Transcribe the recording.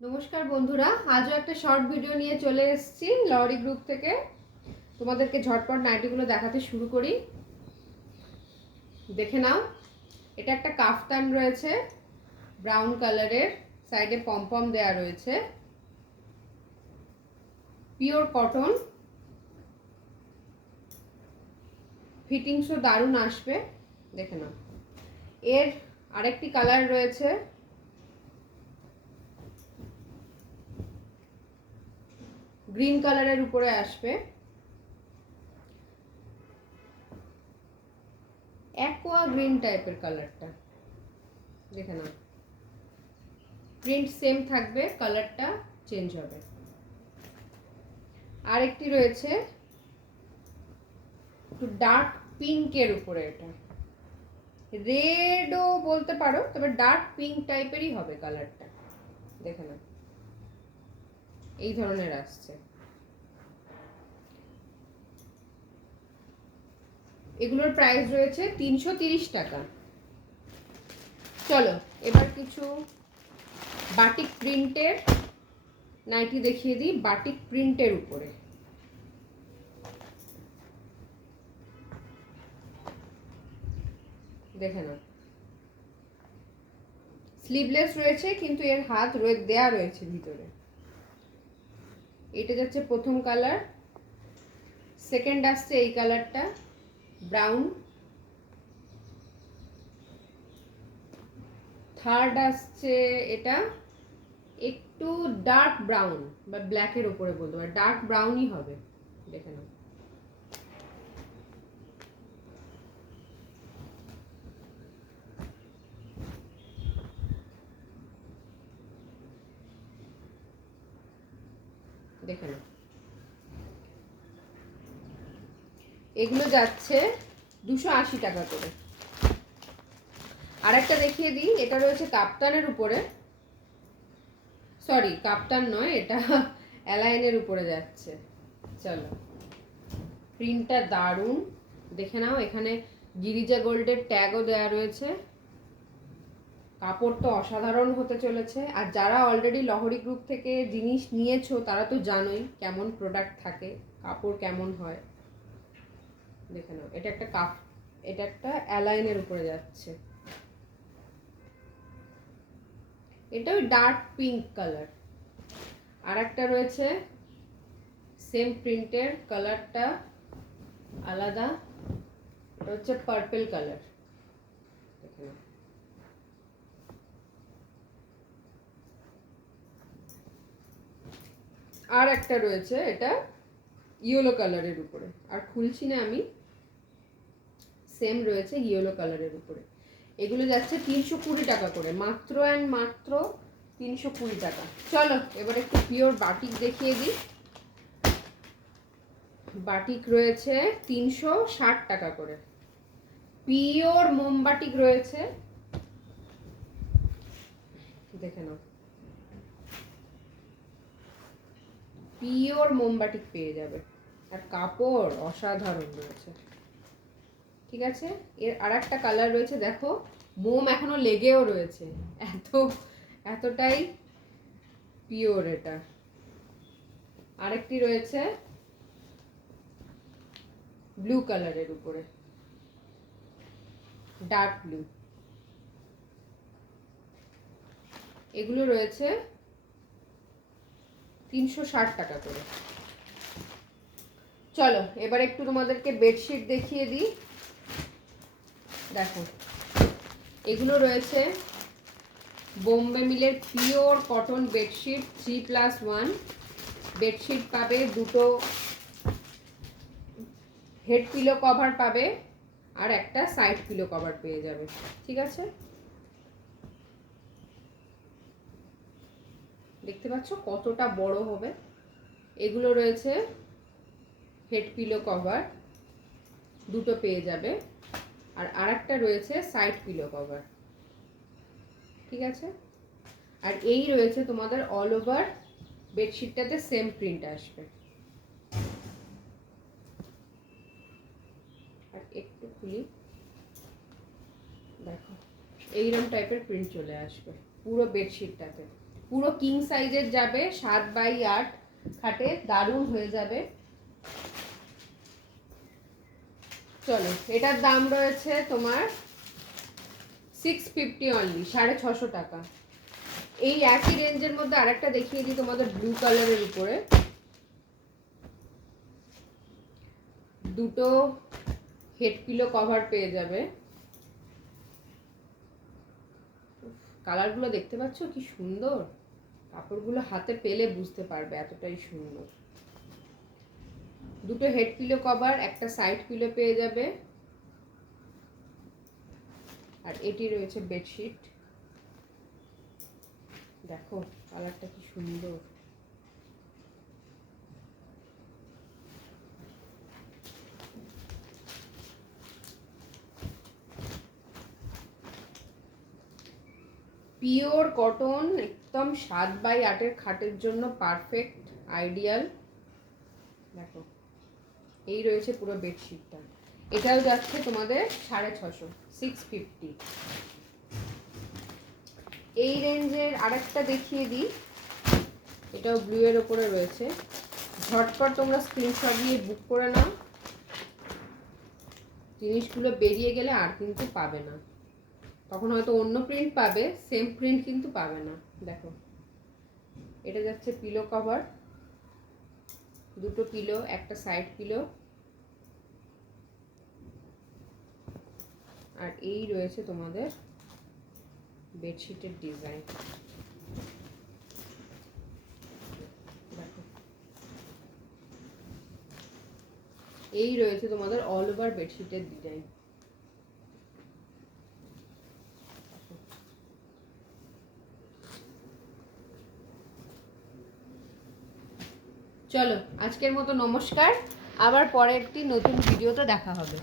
নমস্কার বন্ধুরা, আজও একটা শর্ট ভিডিও নিয়ে চলে এসেছি লরি গ্রুপ থেকে। তোমাদেরকে ঝটপট নাইটিগুলো দেখাতে শুরু করি। দেখে নাও, এটা একটা কাফতান রয়েছে ব্রাউন কালারের, সাইডে পমপম দেয়া রয়েছে, পিওর কটন, ফিটিংসও দারুণ আসবে। দেখে নাও, এর আরেকটি কালার রয়েছে গ্রিন কালারের উপরে আসবে, অ্যাকোয়া গ্রিন টাইপের কালারটা। দেখে নাও, প্রিন্ট সেম থাকবে, কালারটা চেঞ্জ হবে। আরেকটি রয়েছে একটু ডার্ক পিঙ্কের উপরে, এটা রেডও বলতে পারো, তবে ডার্ক পিঙ্ক টাইপেরই হবে কালারটা। দেখে নাও, এই ধরনের আসছে। এগুলোর প্রাইস রয়েছে 330 টাকা। চলো এবার কিছু বাটিক প্রিন্টের নাইটি দেখিয়ে দিই। বাটিক প্রিন্টের উপরে দেখে নাও, স্লিভলেস রয়েছে কিন্তু এর হাত দেয়া রয়েছে ভিতরে। এটা যাচ্ছে প্রথম কালার, সেকেন্ড আসছে এই কালারটা ব্রাউন, থার্ড আসছে এটা একটু ডার্ক ব্রাউন বা ব্ল্যাকের উপরে বলতে পারো, ডার্ক ব্রাউনই হবে। দেখে নাও, দেখে নাও, এগুলো যাচ্ছে 280 টাকা করে। আর একটা দেখিয়ে দিই, এটা রয়েছে কাপ্তানের উপরে, সরি কাপ্তান নয়, এটা অ্যালাইনের উপরে যাচ্ছে। চলো, প্রিন্টটা দারুণ, দেখে নাও, এখানে গিরিজা গোল্ডের ট্যাগও দেওয়া রয়েছে। কাপড় তো অসাধারণ হতে চলেছে। আর যারা অলরেডি লহরি গ্রুপ থেকে জিনিস নিয়েছো তারা তো জানোই কেমন প্রোডাক্ট থাকে, কাপড় কেমন হয়। দেখে নাও, এটা একটা অ্যালাইনের উপরে যাচ্ছে, এটা ওই ডার্ক পিঙ্ক কালার। আর একটা রয়েছে সেম প্রিন্টের, কালারটা আলাদা, এটা হচ্ছে পার্পল কালার। দেখে নাও, আর একটা রয়েছে এটা ইয়েলো কালারের উপরে, আর খুলছি না আমি, সেম রয়েছে ইয়েলো কালারের উপরে। এগুলো যাচ্ছে 320 টাকা করে, মাত্র অ্যান্ড মাত্র 320 টাকা। চলো এবার একটু পিওর বাটিক দেখিয়ে দিই। বাটিক রয়েছে 360 টাকা করে, পিওর মোমবাটিক রয়েছে। দেখে নাও, পিওর মোমবাটিক পেয়ে যাবে, আর কাপড় অসাধারণ রয়েছে। ঠিক আছে, এর আর একটা কালার রয়েছে, দেখো মোম এখনো লেগেও রয়েছে, এতটাই পিওর এটা। আরেকটি রয়েছে ব্লু কালারের উপরে, ডার্ক ব্লু। এগুলো রয়েছে 360 টাকা করে। চলো এবার একটু তোমাদেরকে বেডশিট দেখিয়ে দিই। দেখো, এগুলো রয়েছে বোম্বে মিলের পিওর কটন বেডশিট 3+1 বেডশিট পাবে, দুটো হেড পিলো কভার পাবে, আর একটা সাইড পিলো কভার পেয়ে যাবে। ঠিক আছে, দেখতে পাচ্ছ কতটা বড় হবে। এগুলো রয়েছে হেড পিলো কভার, দুটো পেয়ে যাবে, আর আরেকটা রয়েছে সাইড পিলো কভার। ঠিক আছে, আর এই রয়েছে তোমাদের অল ওভার বেডশিটটাতে সেম প্রিন্ট আসবে। আর একটু খুলি, দেখো এইরকম টাইপের প্রিন্ট চলে আসবে পুরো বেডশিটটাতে। পুরো কিং সাইজের যাবে, 7x8 খাটে, দারুণ হয়ে যাবে। চলো, এটার দাম রয়েছে তোমার 650 অনলি, 650 টাকা। এই একই রেঞ্জের মধ্যে আরেকটা দেখিয়ে দিই তোমাদের, ব্লু কালারের উপরে দুটো হেড পিলো কভার পেয়ে যাবে। কালারগুলো দেখতে পাচ্ছ কি সুন্দর, কাপড়গুলো হাতে পেলে বুঝতে পারবে এতটাই সুন্দর। দুটো হেড পিলো কভার, একটা সাইড পিলো পেয়ে যাবে। আর এটি রয়েছে বেডশিট, দেখো কালারটা কি সুন্দর। পিওর কটন, একদম 7x8 খাটের জন্য পারফেক্ট, আইডিয়াল। দেখো এই রয়েছে পুরো বেডশিটটা, এটাও যাচ্ছে তোমাদের 650, 650। এই রেঞ্জের আরেকটা দেখিয়ে দিই, এটাও ব্লু এর ওপরে রয়েছে। ঝটপট তোমরা স্ক্রিনশট দিয়ে বুক করে নাও, জিনিসগুলো বেরিয়ে গেলে আর কিন্তু পাবে না, তখন হয়তো অন্য প্রিন্ট পাবে, সেম প্রিন্ট কিন্তু পাবে না। দেখো এটা যাচ্ছে পিলো কভার, দুটো পিলো, একটা সাইড পিলো। আর এই রয়েছে তোমাদের বেডশিটের ডিজাইন, দেখো এই রয়েছে তোমাদের অল ওভার বেডশিটের ডিজাইন। চলো আজকের মতো নমস্কার, আবার পরে একটি নতুন ভিডিওতে দেখা হবে।